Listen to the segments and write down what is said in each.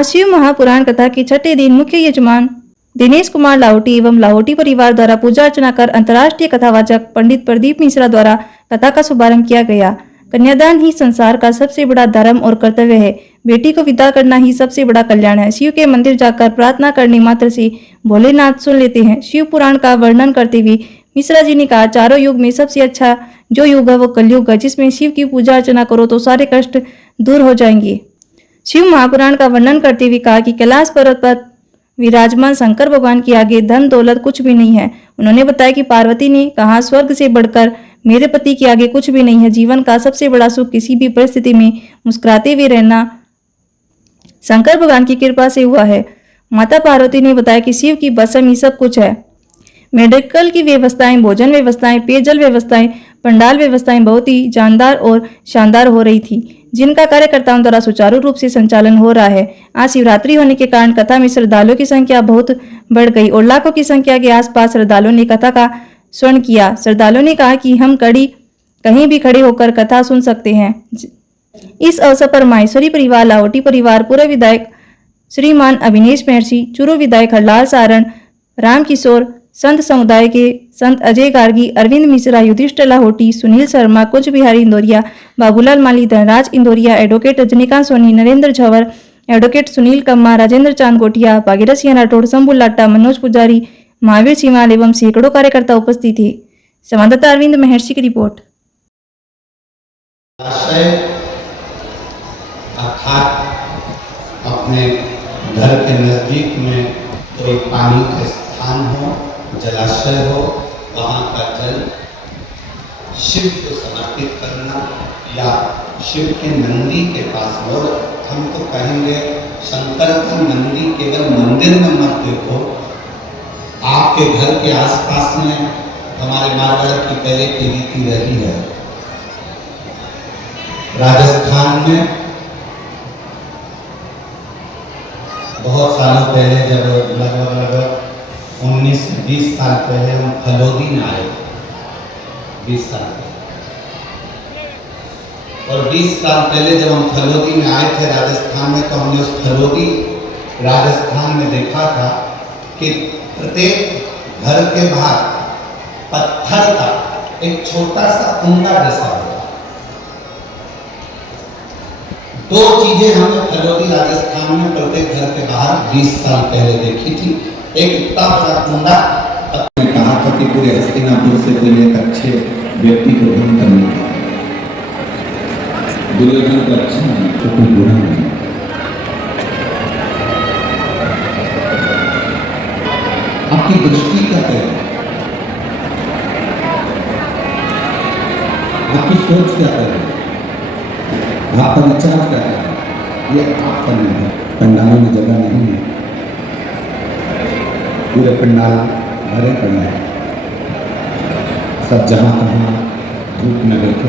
आज शिव महापुराण कथा के छठे दिन मुख्य यजमान दिनेश कुमार लाहौटी एवं लाहौटी परिवार द्वारा पूजा अर्चना कर अंतर्राष्ट्रीय कथावाचक पंडित प्रदीप मिश्रा द्वारा कथा का शुभारंभ किया गया। कन्यादान ही संसार का सबसे बड़ा धर्म और कर्तव्य है। बेटी को विदा करना ही सबसे बड़ा कल्याण है। शिव के मंदिर जाकर प्रार्थना करने मात्र से भोलेनाथ सुन लेते हैं। शिव पुराण का वर्णन करते हुए मिश्रा जी ने कहा, चारों युग में सबसे अच्छा जो युग है वो कलयुग है, जिसमें शिव की पूजा अर्चना करो तो सारे कष्ट दूर हो जाएंगे। शिव महापुराण का वर्णन करते हुए कहा कि कैलाश पर्वत पर विराजमान शंकर भगवान के आगे धन दौलत कुछ भी नहीं है। उन्होंने बताया कि पार्वती ने कहा, स्वर्ग से बढ़कर मेरे पति के आगे कुछ भी नहीं है। जीवन का सबसे बड़ा सुख किसी भी परिस्थिति में मुस्कुराते हुए रहना शंकर भगवान की कृपा से हुआ है। माता पार्वती ने बताया कि शिव की बस में सब कुछ है। मेडिकल की व्यवस्थाएं, भोजन व्यवस्थाएं, पेयजल व्यवस्थाएं, पंडाल व्यवस्थाएं बहुत ही जानदार और शानदार हो रही थी, जिनका कार्यकर्ताओं द्वारा सुचारू रूप से संचालन हो रहा है। आज शिवरात्रि होने के कारण कथा में श्रद्धालुओं की संख्या बहुत बढ़ गई और लाखों की संख्या के आसपास श्रद्धालुओं ने कथा का श्रवण किया। श्रद्धालुओं ने कहा कि हम कहीं भी खड़े होकर कथा सुन सकते हैं। इस अवसर पर माहेश्वरी परिवार, लाहौटी परिवार, पूर्व विधायक श्रीमान अभिनेश महर्षि, चूरू विधायक हरलाल सारण, रामकिशोर, संत समुदाय के संत अजय गार्गी, अरविंद मिश्रा, युधिष्ठिर लाहौटी, सुनील शर्मा, कुंज बिहारी इंदौरिया, बाबूलाल माली, धनराज इंदौरिया, एडवोकेट रजनीकांत सोनी, नरेंद्र झंवर, एडवोकेट सुनील कम्मा, राजेंद्र चांद गोटिया, भागीरथ सिंह राठौड़, शंभू लाटा, मनोज पुजारी, महावीर सिंवाल एवं सैकड़ों कार्यकर्ता उपस्थित थे। संवाददाता अरविंद महर्षि की रिपोर्ट। अपने घर के नजदीक में कोई पानी का स्थान हो, जलाशय हो, वहाँ का जल शिव को समर्पित करना या शिव के नंदी के पास। और हम तो कहेंगे शंकर का नंदी केवल मंदिर में मत देखो, आपके घर के आसपास में हमारे मारवाड़ की पहले की रीति रही है। राजस्थान में बहुत सालों पहले, जब लगभग 19-20 साल पहले हम फलोदी में आए, 20 साल पहले, और 20 साल पहले जब हम फलोदी में आए थे राजस्थान में, तो हमने उस फलोदी राजस्थान में देखा था कि प्रत्येक घर के बाहर पत्थर का एक छोटा सा कुंडा जैसा होता। दो चीजें हमने फलोदी राजस्थान में प्रत्येक घर के बाहर 20 साल पहले देखी थी। एक इतना बड़ा कुंडा, कहा था कि पूरे हस्तिनापुर से कोई एक अच्छे व्यक्ति को ढूंढ करने का, दुर्योधन को अच्छा नहीं तो कोई बुरा नहीं। आपकी दृष्टि क्या है, आपकी सोच क्या है, आपका विचार क्या है, ये आपका नहीं है। पंडालों में जगह नहीं है, पूरे पंडाल भरे पड़े हैं, सब जहाँ तहाँ धूप में बैठे।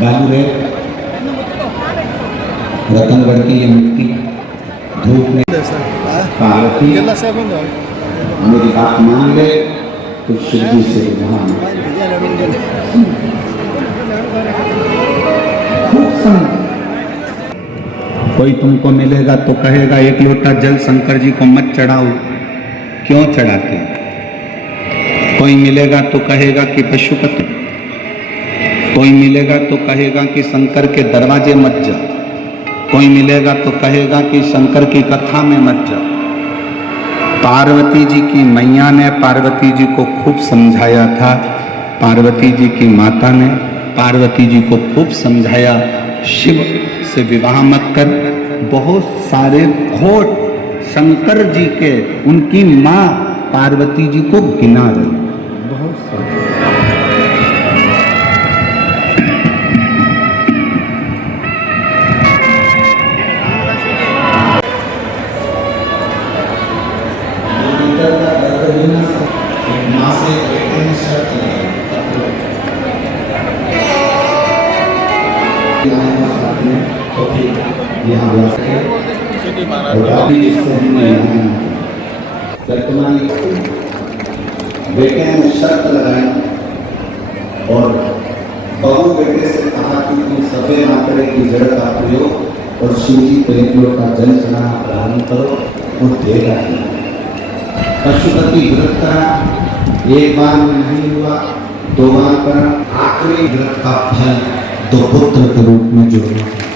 बालू रेत, रतनगढ़ की ये मिट्टी धूप में, पार्वती मेरी बात मान ले तो शुद्धि से वहाँ कोई तुमको मिलेगा तो कहेगा एक लोटा जल शंकर जी को मत चढ़ाओ, क्यों चढ़ाते। कोई मिलेगा तो कहेगा कि पशुपति, कोई मिलेगा तो कहेगा कि शंकर के दरवाजे मत जा, कोई मिलेगा तो कहेगा कि शंकर की कथा में मत जा। पार्वती जी की मैया ने पार्वती जी को खूब समझाया था, पार्वती जी की माता ने पार्वती जी को खूब समझाया, शिव से विवाह मत कर। बहुत सारे खोट शंकर जी के उनकी माँ पार्वती जी को गिना रही, बहुत सारे। माँ से बेटे ने शर्त लगाई, तो फिर यहाँ बेटे ने शर्त लगाई और बहू बेटे से कहा कि तुम सफेद आंकड़े की जड़ का प्रयोग और शिव जी को एक लोटा जल चढ़ाना प्रारंभ करो और देगा ही। पशुपति व्रत करा, एक बार में नहीं हुआ, 2 बार करा, आखिरी व्रत का फल तो पुत्र के रूप में जोड़ना है।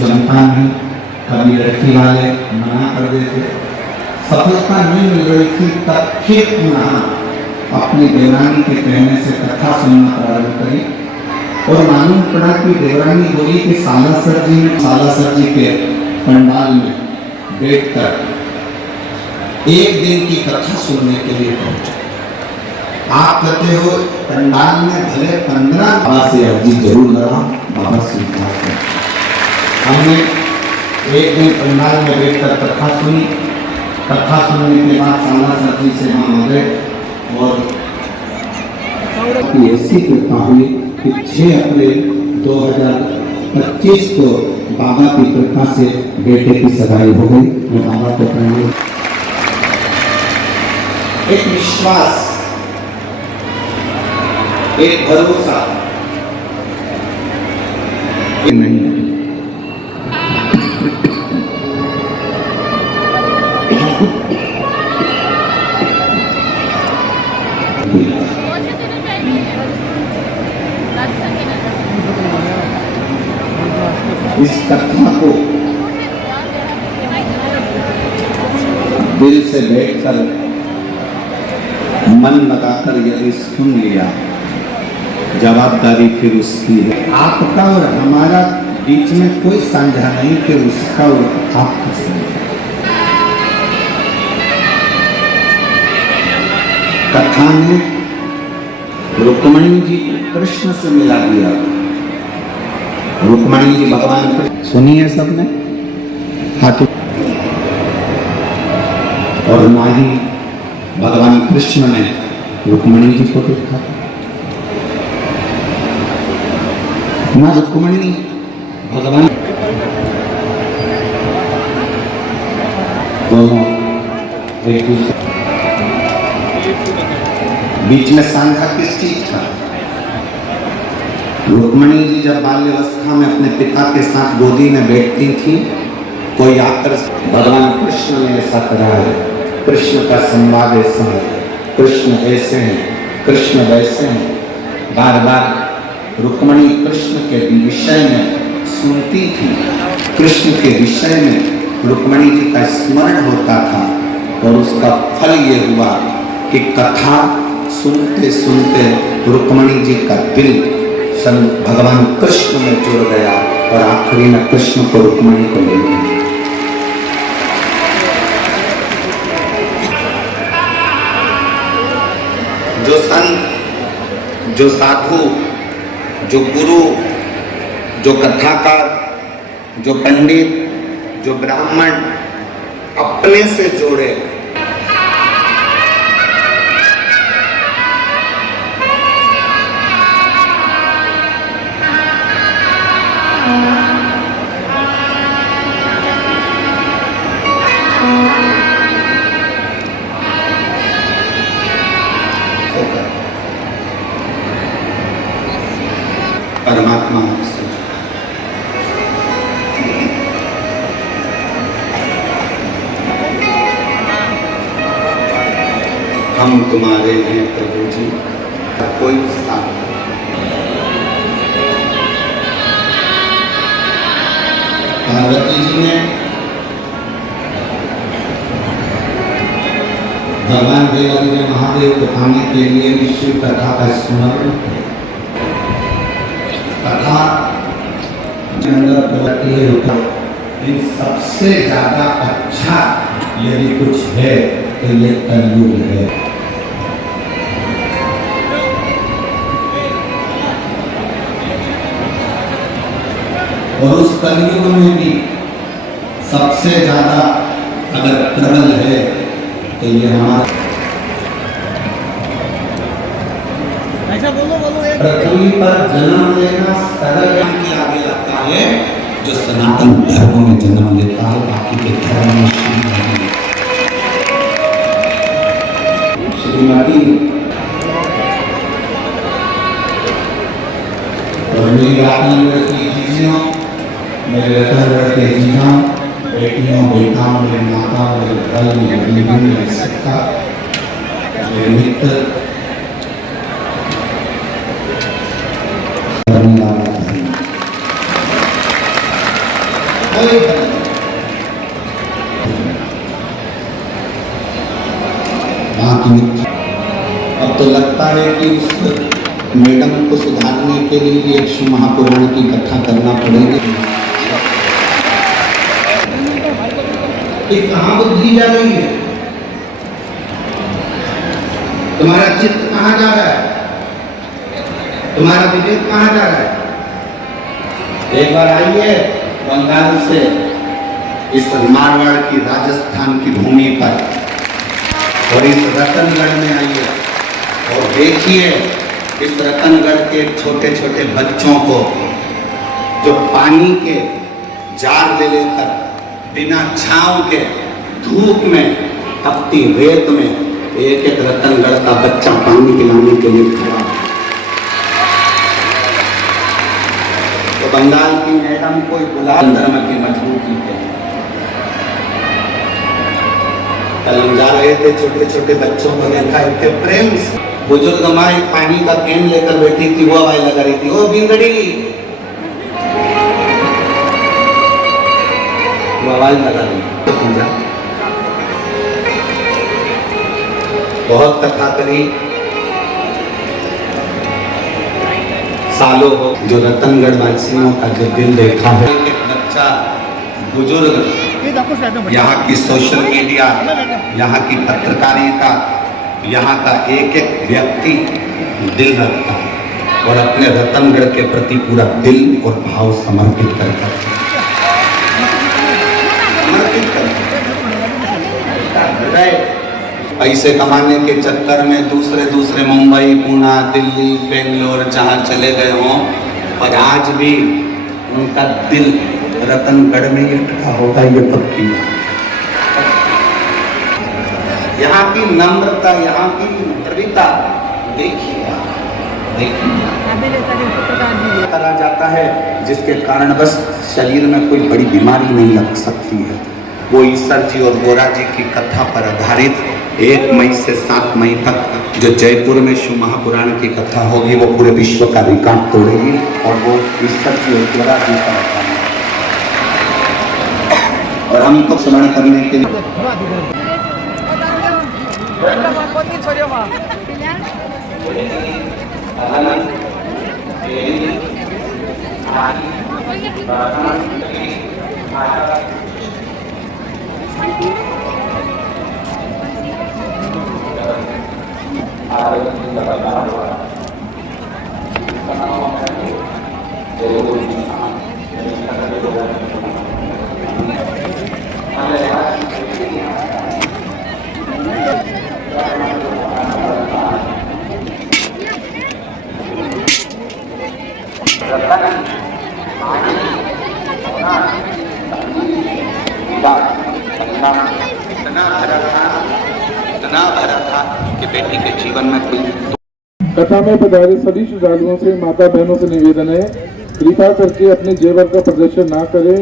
जनता नहीं, कभी लड़की वाले मना कर देते, सफलता नहीं मिल रही थी, तब फिर पुनः अपनी देवरानी के कहने से कथा सुनना प्रारंभ करी और मालूम पड़ा कि देवरानी बोली कि सालासर जी के पंडाल में बैठकर एक दिन की कथा सुनने के लिए पहुंचे। आप कहते हो पंडाल में भले 15 बाबा से अर्जी जरूर लगा, बाबा स्वीकार कर। हमने एक दिन पंडाल में बैठकर कथा सुनी। कथा सुनने के बाद सालासर जी से वहां आ गए और ऐसी कृपा हुई कि 6 अप्रैल 2025 को बाबा की कृपा से बेटे की सगाई हो गई। मैं बाबा को प्रणाम। एक विश्वास, एक भरोसा नहीं है। इस कथा को दिल से बैठकर मन लगाकर यदि सुन लिया, जवाबदारी फिर उसकी है। आपका और हमारा बीच में कोई साझा नहीं कि उसका और आपका साझा। कथा में रुक्मणी जी कृष्ण से मिला दिया। रुक्मणी जी भगवान को सुनिए सबने हाथ, और ना ही भगवान कृष्ण ने रुक्मणी जी को देखा, ना रुक्मणी भगवान, दोनों एक दूसरे बीच में साझा किस चीज का? रुक्मणी जी जब बाल्यावस्था में अपने पिता के साथ गोदी में बैठती थी, कोई आकर भगवान कृष्ण ने ऐसा करा है, कृष्ण का संवाद ऐसा है, कृष्ण ऐसे हैं, कृष्ण वैसे हैं। बार बार रुक्मणी कृष्ण के विषय में सुनती थी, कृष्ण के विषय में रुक्मणी जी का स्मरण होता था और उसका फल ये हुआ कि कथा सुनते सुनते रुक्मणी जी का दिल भगवान कृष्ण में जुड़ गया और आखिरी में कृष्ण को रुक्मणी को ले गया। जो संत, जो साधु, जो गुरु, जो कथाकार, जो पंडित, जो ब्राह्मण अपने से जोड़े, परमात्मा से हम तुम्हारे हैं प्रभु जी, कोई साथ। पार्वती जी ने भगवान देवादिदेव महादेव को पाने के लिए शिव कथा का स्मरण किया। कथा अंदर प्रवृत्ति है होता, इन सबसे ज्यादा अच्छा यदि कुछ है तो ये कलयुग है। और उस कलयुग में भी सबसे ज्यादा अगर प्रबल है तो ये हमारा पृथ्वी पर जन्म लेना सरल की आगे लगता है, जो सनातन धर्म में जन्म लेता है, बाकी के धर्म में श्रीमती और मेरी रतनगढ़ की जीजियों, मेरे रतनगढ़ के जीजा, बेटियों, बेटाओं, मेरे माता, मेरे भाई, मेरे बहन, मेरे सखा, मेरे मित्र, अब तो लगता है कि उस मैडम को सुधारने के लिए भी एक शिव महापुराण की कथा करना पड़ेगी। कि कहाँ बुद्धि जा रही है, तुम्हारा चित्त कहाँ जा रहा है, तुम्हारा विवेक कहाँ जा रहा है। एक बार आइए बंगाल से इस मारवाड़ की राजस्थान की भूमि पर और इस रतनगढ़ में आइए और देखिए इस रतनगढ़ के छोटे छोटे बच्चों को जो पानी के जार ले लेकर बिना छांव के धूप में तपती रेत में एक एक रतनगढ़ का बच्चा पानी पिलाने के लिए खड़ा। तो बंगाल की मैडम को बुला धर्म की मजबूती के कल हम जा रहे थे, छोटे छोटे बच्चों को देखा इतने प्रेम से बुजुर्ग माँ एक पानी का कैन लेकर बैठी थी, वो आवाज लगा रही थी, ओ बिंदड़ी, वो आवाज लगा रही थी। बहुत कथा करी, सालों हो जो रतनगढ़ वासियों का जो दिल देखा है। एक बच्चा, बुजुर्ग, यहाँ की सोशल मीडिया, यहाँ की पत्रकारिता, यहाँ का एक एक व्यक्ति दिल रखता है और अपने रतनगढ़ के प्रति पूरा दिल और भाव समर्पित करता है। पैसे कमाने के चक्कर में दूसरे मुंबई, पुणे, दिल्ली, बेंगलोर जहाँ चले गए हों, पर आज भी उनका दिल रतनगढ़ में ही अटका होगा, ये पक्की बात। यहाँ की नम्रता, यहाँ की हृदयता देखिए करा जाता है, जिसके कारण बस शरीर में कोई बड़ी बीमारी नहीं लग सकती है। वो ईश्वर जी और गोरा जी की कथा पर आधारित 1 मई से 7 मई तक जो जयपुर में शिव महापुराण की कथा होगी, वो पूरे विश्व का रिकॉर्ड तोड़ेगी और वो ईश्वर जी और गोरा जी का कथा है। और हमको स्मरण करने के लिए इतना भरा था कि बेटी के जीवन में कोई। कथा में पधारे सभी श्रद्धालुओं से माता बहनों से निवेदन है, कृपा करके अपने जेवर का प्रदर्शन ना करें।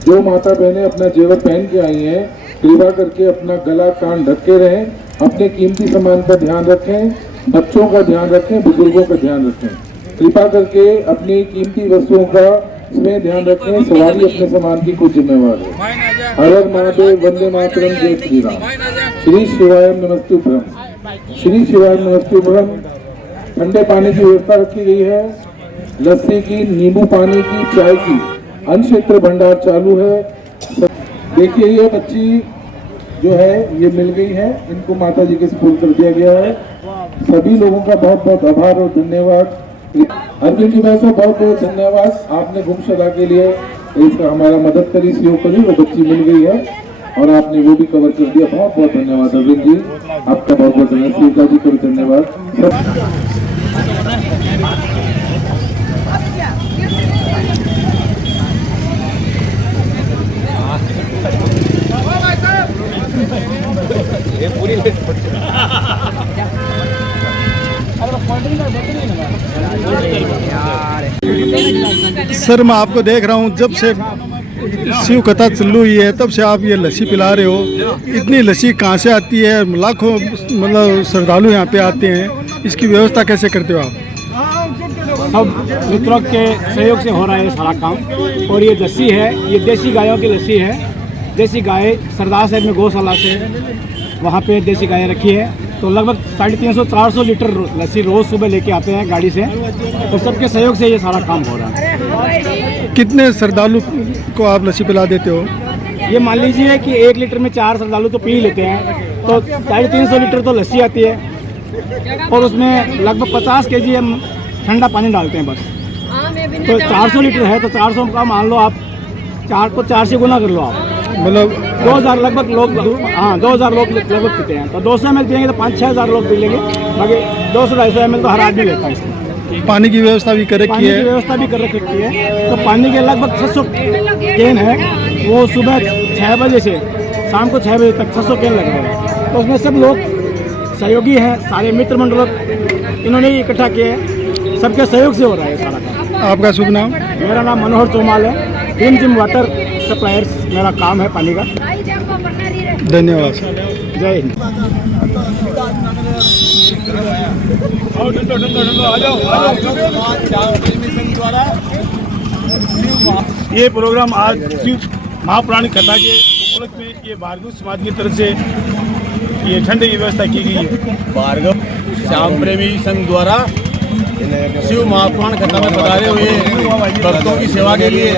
जो माता बहनें अपना जेवर पहन के आई हैं, कृपा करके अपना गला कान ढक के रहें, अपने कीमती सामान का ध्यान रखें, बच्चों का ध्यान रखें, बुजुर्गों का ध्यान रखें। कृपा करके अपनी कीमती वस्तुओं का इसमें ध्यान रखें। सवारी अपने सामान की खुद जिम्मेवार है। हर हर महादेव, वंदे मातरम, जय श्री राम। श्री शिवाय नमस्तुभ्यम, श्री शिवाय नमस्तुभ्यम। ठंडे पानी की व्यवस्था रखी गई है, लस्सी की, नींबू पानी की, चाय की, अन्न क्षेत्र भंडार चालू है। देखिए ये बच्ची जो है ये मिल गई है, इनको माता जी के सुपुर्द कर दिया गया है। सभी लोगों का बहुत बहुत आभार और धन्यवाद। अर्जुन जी भाई से बहुत बहुत धन्यवाद, आपने गुमशुदा के लिए इसका हमारा मदद करी, सहयोग करी, वो बच्ची मिल गई है और आपने वो भी कवर कर दिया। बहुत बहुत धन्यवाद अर्जुन जी, आपका बहुत बहुत धन्यवाद। सीता जी को भी धन्यवाद। पूरी सर मैं आपको देख रहा हूँ जब से शिव कथा चालू हुई है तब से आप ये लस्सी पिला रहे हो। इतनी लस्सी कहाँ से आती है? लाखों मतलब श्रद्धालु यहाँ पे आते हैं, इसकी व्यवस्था कैसे करते हो आप? सब मित्रों के सहयोग से हो रहा है ये सारा काम। और ये लस्सी है, ये देसी गायों की लस्सी है। देसी गाय सरदार साहब में गौशाला से वहाँ पे देसी गाय रखी है, तो लगभग 350-400 लीटर लस्सी रोज़ सुबह लेके आते हैं गाड़ी से। तो सबके सहयोग से ये सारा काम हो रहा है। कितने श्रद्धालु को आप लस्सी पिला देते हो? ये मान लीजिए कि 1 लीटर में 4 श्रद्धालु तो पी ही लेते हैं, तो 350 लीटर तो लस्सी आती है और उसमें लगभग 50 kg हम ठंडा पानी डालते हैं बस। तो 400 लीटर है तो 400 का मान लो आप 4 से गुना कर लो आप, मतलब 2000 लगभग लोग, हाँ 2000 लोग लगभग पीते हैं। तो 200 ml पियेंगे तो 5-6 हज़ार लोग पी लेंगे, बाकी 200-250 ml तो हर आदमी लेता है इसमें। पानी की व्यवस्था भी कर रखी पानी की है? व्यवस्था भी कर रखी है। तो पानी के लगभग 600 कैन है, वो सुबह 6 बजे से शाम को 6 बजे तक 600 कैन लग रहे हैं। तो उसमें सब लोग सहयोगी हैं, सारे मित्र मंडल इन्होंने ही इकट्ठा किए हैं, सबके सहयोग से हो रहा है सारा काम। आपका शुभ नाम? मेरा नाम मनोहर चौमाल है, ड्रीम जिम वाटर सप्लायर्स मेरा काम है पानी का। धन्यवाद। जय हिंद। ये प्रोग्राम आज शिव महापुराण कथा के उपलक्ष्य में ये भार्गव समाज की तरफ से ये ठंडे की व्यवस्था की गई है। भार्गव श्याम प्रेमी संघ द्वारा शिव महापुराण कथा में बता रहे हुए भक्तों की सेवा के लिए